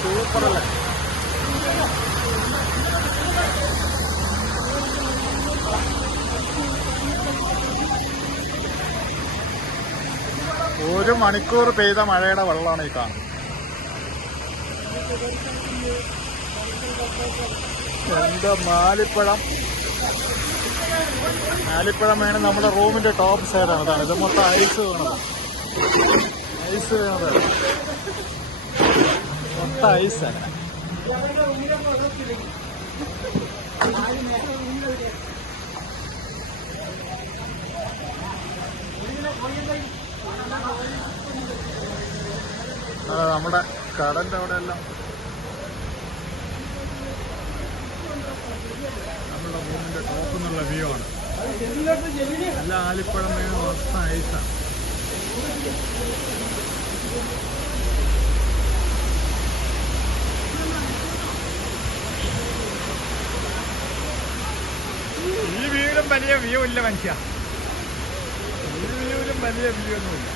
സൂപ്പറല്ലേ. ഒരു മണിക്കൂർ പെയ്ത മഴയുടെ വെള്ളമാണ് ഈ കാണുന്നത്. എന്താ മാലിപ്പഴം. മാലിപ്പഴം വേണം. നമ്മുടെ റൂമിന്റെ ടോപ്പ് സൈഡാണ്. അതാണ് ഇത് മൊത്തം ഐസ് വീണത്. ഐസ് വീണത് മൊത്തം ഐസാണ്. നമ്മുടെ കടന്റെ അവിടെ എല്ലാം നമ്മുടെ റൂമിന്റെ ടോപ്പ് എന്നുള്ള വ്യൂ ആണ്. എല്ലാ ആലിപ്പഴം വേണം. മൊത്തം ഐസാണ്. ഈ വീടും വലിയ വ്യൂ ഇല്ല മനുഷ്യ. ഈ വ്യൂവിലും വലിയ വ്യൂ ഒന്നുമില്ല.